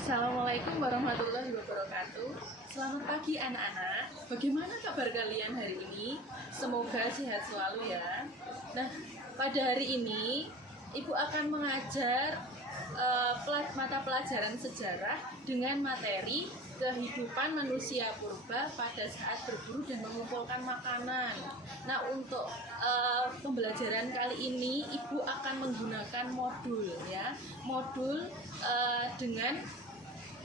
Assalamualaikum warahmatullahi wabarakatuh. Selamat pagi anak-anak. Bagaimana kabar kalian hari ini? Semoga sehat selalu ya. Nah, pada hari ini Ibu akan mengajar mata pelajaran sejarah dengan materi kehidupan manusia purba pada saat berburu dan mengumpulkan makanan. Nah, untuk pembelajaran kali ini Ibu akan menggunakan modul ya, modul dengan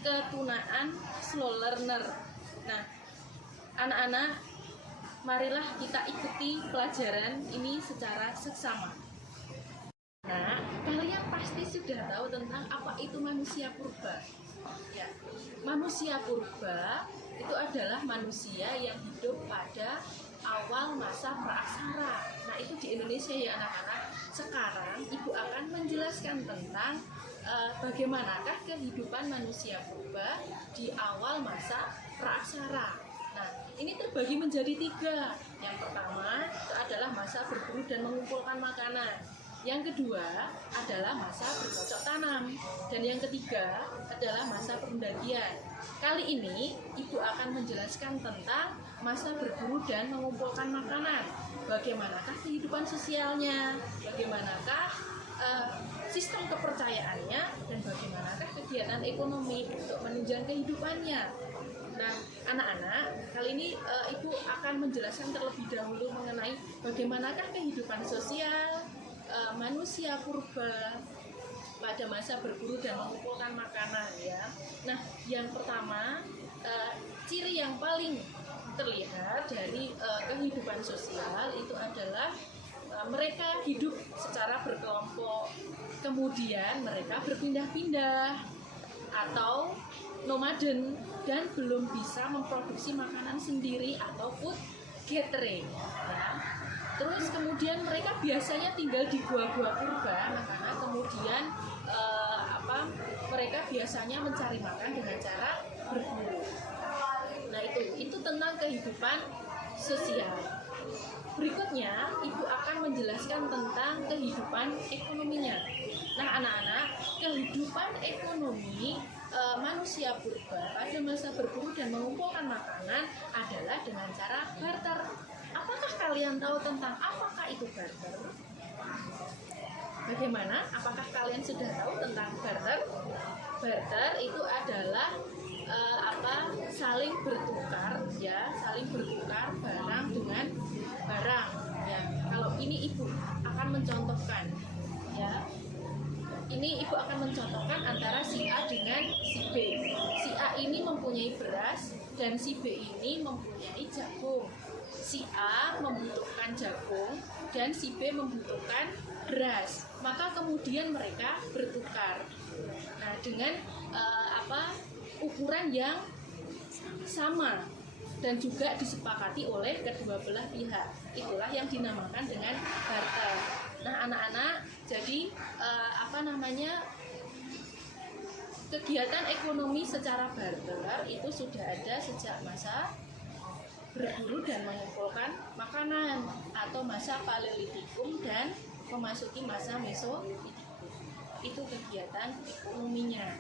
ketunaan slow learner. Nah, anak-anak, marilah kita ikuti pelajaran ini secara seksama. Nah, kalian pasti sudah tahu tentang apa itu manusia purba. Ya, manusia purba itu adalah manusia yang hidup pada awal masa praaksara. Nah, itu di Indonesia ya anak-anak. Sekarang Ibu akan menjelaskan tentang bagaimanakah kehidupan manusia purba di awal masa praaksara. Nah, ini terbagi menjadi 3. Yang pertama itu adalah masa berburu dan mengumpulkan makanan. Yang kedua adalah masa bercocok tanam. Dan yang ketiga adalah masa pendakian. Kali ini Ibu akan menjelaskan tentang masa berburu dan mengumpulkan makanan. Bagaimanakah kehidupan sosialnya, bagaimanakah sistem kepercayaannya, dan bagaimanakah kegiatan ekonomi untuk menunjang kehidupannya. Nah, anak-anak, kali ini Ibu akan menjelaskan terlebih dahulu mengenai bagaimanakah kehidupan sosial manusia purba pada masa berburu dan mengumpulkan makanan ya. Nah, yang pertama, ciri yang paling terlihat dari kehidupan sosial itu adalah mereka hidup secara berkelompok, kemudian mereka berpindah-pindah atau nomaden dan belum bisa memproduksi makanan sendiri atau food gathering ya. Terus kemudian mereka biasanya tinggal di gua-gua purba, karena kemudian mereka biasanya mencari makan dengan cara berburu. Nah, itu tentang kehidupan sosial. Berikutnya, Ibu akan menjelaskan tentang kehidupan ekonominya. Nah, anak-anak, kehidupan ekonomi manusia purba pada masa berburu dan mengumpulkan makanan adalah dengan cara barter. Apakah kalian tahu tentang apakah itu barter? Bagaimana? Apakah kalian sudah tahu tentang barter? Barter itu adalah saling bertukar ya, saling bertukar barang dengan barang ya. Kalau ini Ibu akan mencontohkan ya. Ini Ibu akan mencontohkan antara si A dengan si B. Si A ini mempunyai beras dan si B ini mempunyai jagung. Si A membutuhkan jagung dan si B membutuhkan beras. Maka kemudian mereka bertukar. Nah, dengan ukuran yang sama dan juga disepakati oleh kedua belah pihak. Itulah yang dinamakan dengan barter. Nah, anak-anak, jadi kegiatan ekonomi secara barter itu sudah ada sejak masa berburu dan mengumpulkan makanan atau masa Paleolitikum dan memasuki masa Mesolitikum. Itu kegiatan ekonominya.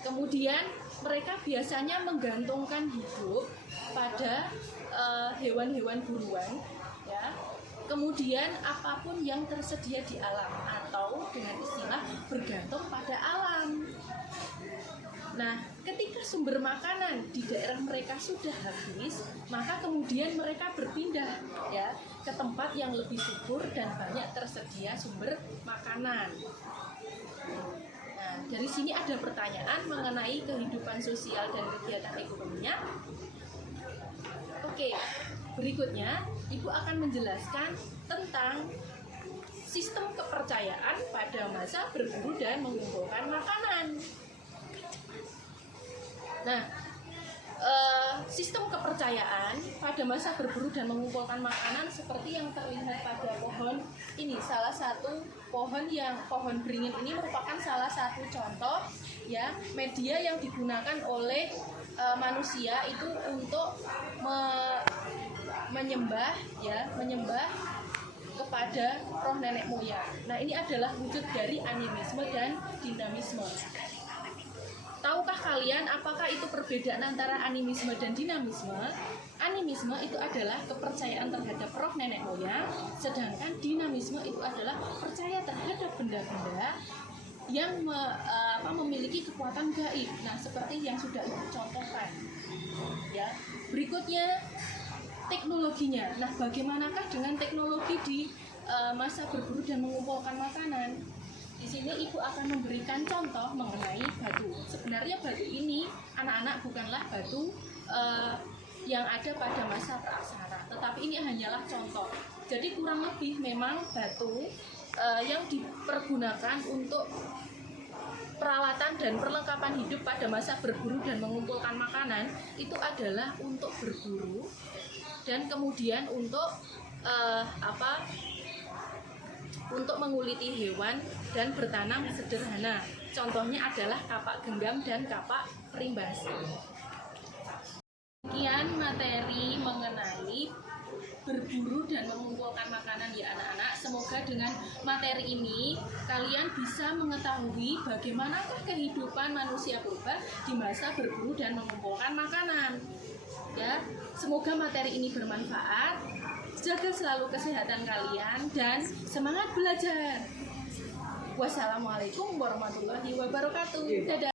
Kemudian mereka biasanya menggantungkan hidup pada hewan-hewan buruan ya. Kemudian apapun yang tersedia di alam atau dengan istilah bergantung pada alam. Nah, ketika sumber makanan di daerah mereka sudah habis, maka kemudian mereka berpindah ya ke tempat yang lebih subur dan banyak tersedia sumber makanan. Nah, dari sini ada pertanyaan mengenai kehidupan sosial dan kegiatan ekonominya. Oke, berikutnya Ibu akan menjelaskan tentang sistem kepercayaan pada masa berburu dan mengumpulkan makanan. Nah, sistem kepercayaan pada masa berburu dan mengumpulkan makanan seperti yang terlihat pada pohon ini. Salah satu pohon beringin ini merupakan salah satu contoh ya media yang digunakan oleh manusia itu untuk menyembah kepada roh nenek moyang. Nah, ini adalah wujud dari animisme dan dinamisme. Tahukah kalian apakah itu perbedaan antara animisme dan dinamisme? Animisme itu adalah kepercayaan terhadap roh nenek moyang, sedangkan dinamisme itu adalah percaya terhadap benda-benda yang memiliki kekuatan gaib. Nah, seperti yang sudah Ibu contohkan. Ya. Berikutnya teknologinya. Nah, bagaimanakah dengan teknologi di masa berburu dan mengumpulkan makanan? Di sini Ibu akan memberikan contoh mengenai batu. Sebenarnya batu ini anak-anak bukanlah batu yang ada pada masa praaksara, tetapi ini hanyalah contoh. Jadi kurang lebih memang batu yang dipergunakan untuk peralatan dan perlengkapan hidup pada masa berburu dan mengumpulkan makanan itu adalah untuk berburu dan kemudian untuk untuk menguliti hewan dan bertanam sederhana. Contohnya adalah kapak genggam dan kapak rimbas. Sekian materi mengenai berburu dan mengumpulkan makanan ya anak-anak. Semoga dengan materi ini kalian bisa mengetahui bagaimanakah kehidupan manusia purba di masa berburu dan mengumpulkan makanan. Ya, semoga materi ini bermanfaat. Jaga selalu kesehatan kalian dan semangat belajar. Wassalamualaikum warahmatullahi wabarakatuh. Dadah.